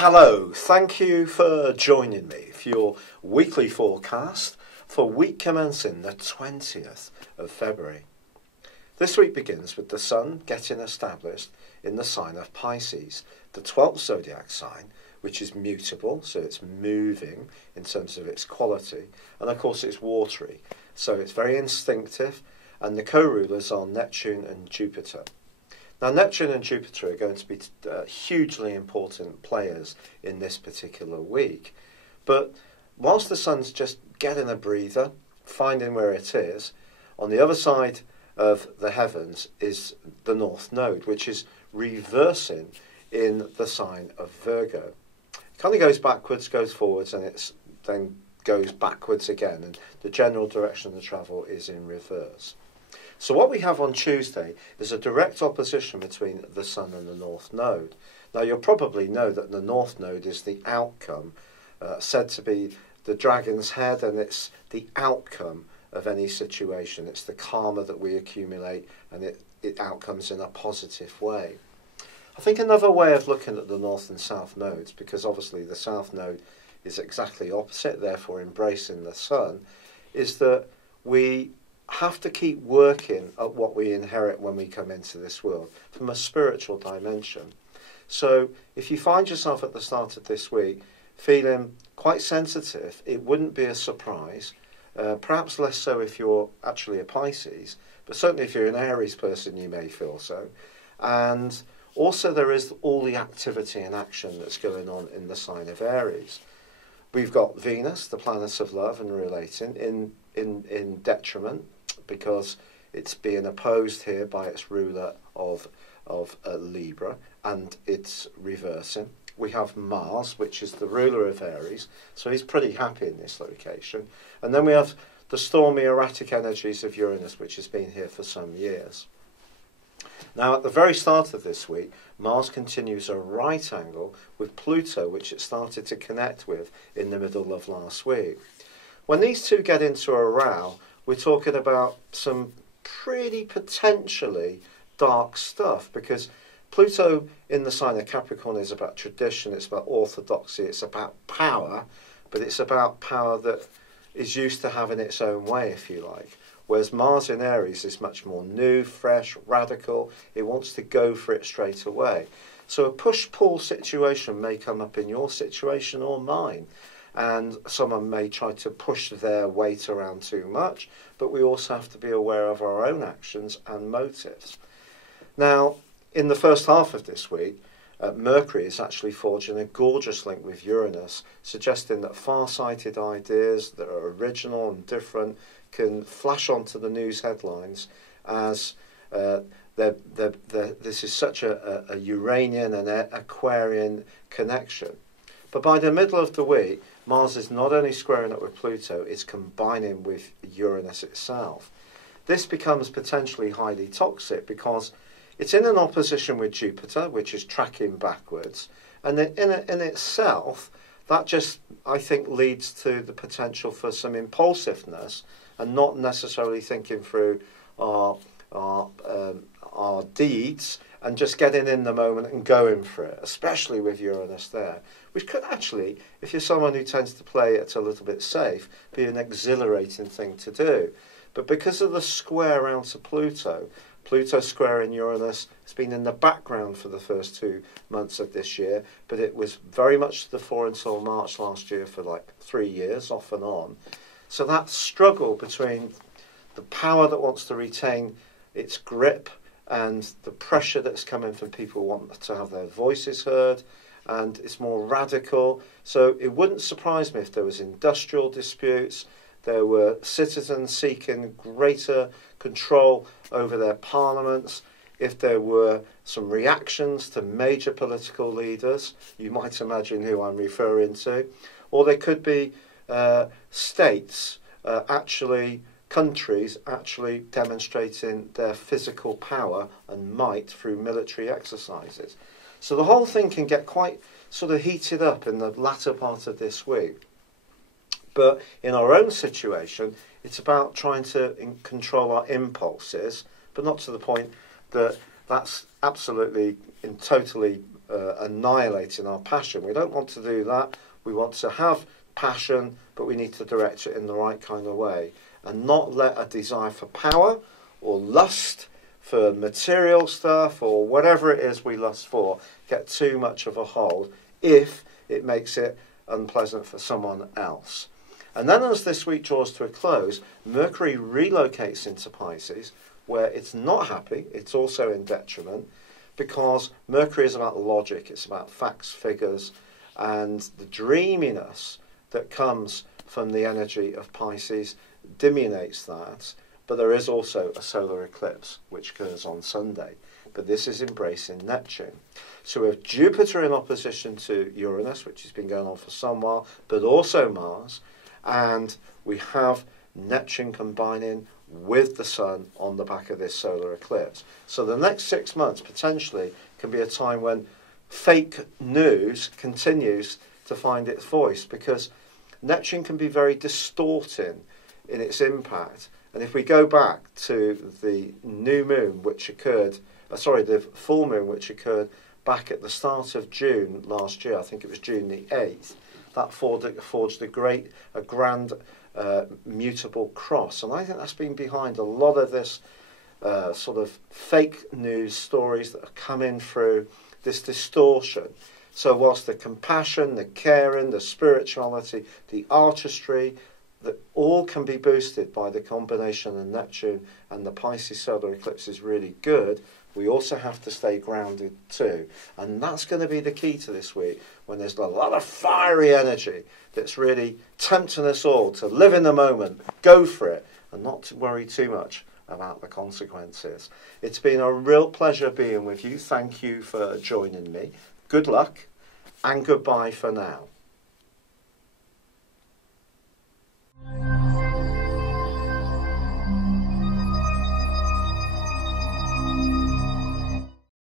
Hello, thank you for joining me for your weekly forecast for week commencing the 20th of February. This week begins with the Sun getting established in the sign of Pisces, the 12th zodiac sign, which is mutable, so it's moving in terms of its quality, and of course it's watery, so it's very instinctive, and the co-rulers are Neptune and Jupiter. Now, Neptune and Jupiter are going to be hugely important players in this particular week. But whilst the Sun's just getting a breather, finding where it is, on the other side of the heavens is the North Node, which is reversing in the sign of Virgo. It kind of goes backwards, goes forwards, and it then goes backwards again. And the general direction of the travel is in reverse. So what we have on Tuesday is a direct opposition between the Sun and the North Node. Now, you'll probably know that the North Node is the outcome, said to be the dragon's head, and it's the outcome of any situation. It's the karma that we accumulate, and it outcomes in a positive way. I think another way of looking at the North and South Nodes, because obviously the South Node is exactly opposite, therefore embracing the Sun, is that we have to keep working at what we inherit when we come into this world from a spiritual dimension. So if you find yourself at the start of this week feeling quite sensitive, it wouldn't be a surprise, perhaps less so if you're actually a Pisces, but certainly if you're an Aries person you may feel so. And also there is all the activity and action that's going on in the sign of Aries. We've got Venus, the planet of love and relating, in detriment, because it's being opposed here by its ruler of Libra, and it's reversing. We have Mars, which is the ruler of Aries, so he's pretty happy in this location. And then we have the stormy, erratic energies of Uranus, which has been here for some years. Now, at the very start of this week, Mars continues a right angle with Pluto, which it started to connect with in the middle of last week. When these two get into a row, we're talking about some pretty potentially dark stuff, because Pluto in the sign of Capricorn is about tradition, it's about orthodoxy, it's about power, but it's about power that is used to having its own way, if you like. Whereas Mars in Aries is much more new, fresh, radical. It wants to go for it straight away. So a push-pull situation may come up in your situation or mine. And someone may try to push their weight around too much, but we also have to be aware of our own actions and motives. Now, in the first half of this week, Mercury is actually forging a gorgeous link with Uranus, suggesting that far-sighted ideas that are original and different can flash onto the news headlines as this is such a Uranian and Aquarian connection. But by the middle of the week, Mars is not only squaring up with Pluto, it's combining with Uranus itself. This becomes potentially highly toxic because it's in an opposition with Jupiter, which is tracking backwards. And in itself, that just, I think, leads to the potential for some impulsiveness and not necessarily thinking through our deeds and just getting in the moment and going for it, especially with Uranus there, which could actually, if you're someone who tends to play it a little bit safe, be an exhilarating thing to do. But because of the square around to Pluto, Pluto squaring Uranus has been in the background for the first 2 months of this year, but it was very much to the fore until March last year for like 3 years, off and on. So that struggle between the power that wants to retain its grip and the pressure that's coming from people who want to have their voices heard, and it's more radical. So it wouldn't surprise me if there was industrial disputes, there were citizens seeking greater control over their parliaments, if there were some reactions to major political leaders, you might imagine who I'm referring to, or there could be states countries actually demonstrating their physical power and might through military exercises. So the whole thing can get quite sort of heated up in the latter part of this week. But in our own situation, it's about trying to control our impulses, but not to the point that that's absolutely and totally annihilating our passion. We don't want to do that. We want to have passion, but we need to direct it in the right kind of way and not let a desire for power or lust for material stuff or whatever it is we lust for get too much of a hold if it makes it unpleasant for someone else. And then as this week draws to a close, Mercury relocates into Pisces, where it's not happy, it's also in detriment, because Mercury is about logic, it's about facts, figures, and the dreaminess that comes from the energy of Pisces diminutes that. But there is also a solar eclipse, which occurs on Sunday. But this is embracing Neptune. So we have Jupiter in opposition to Uranus, which has been going on for some while, but also Mars. And we have Neptune combining with the Sun on the back of this solar eclipse. So the next 6 months potentially can be a time when fake news continues to find its voice, because Neptune can be very distorting in its impact. And if we go back to the new moon, which occurred, the full moon, which occurred back at the start of June last year, I think it was June the 8th, that forged a grand mutable cross. And I think that's been behind a lot of this sort of fake news stories that are coming through, this distortion. So whilst the compassion, the caring, the spirituality, the artistry, that all can be boosted by the combination of Neptune and the Pisces solar eclipse is really good, we also have to stay grounded too. And that's going to be the key to this week, when there's a lot of fiery energy that's really tempting us all to live in the moment, go for it, and not to worry too much about the consequences. It's been a real pleasure being with you. Thank you for joining me. Good luck and goodbye for now.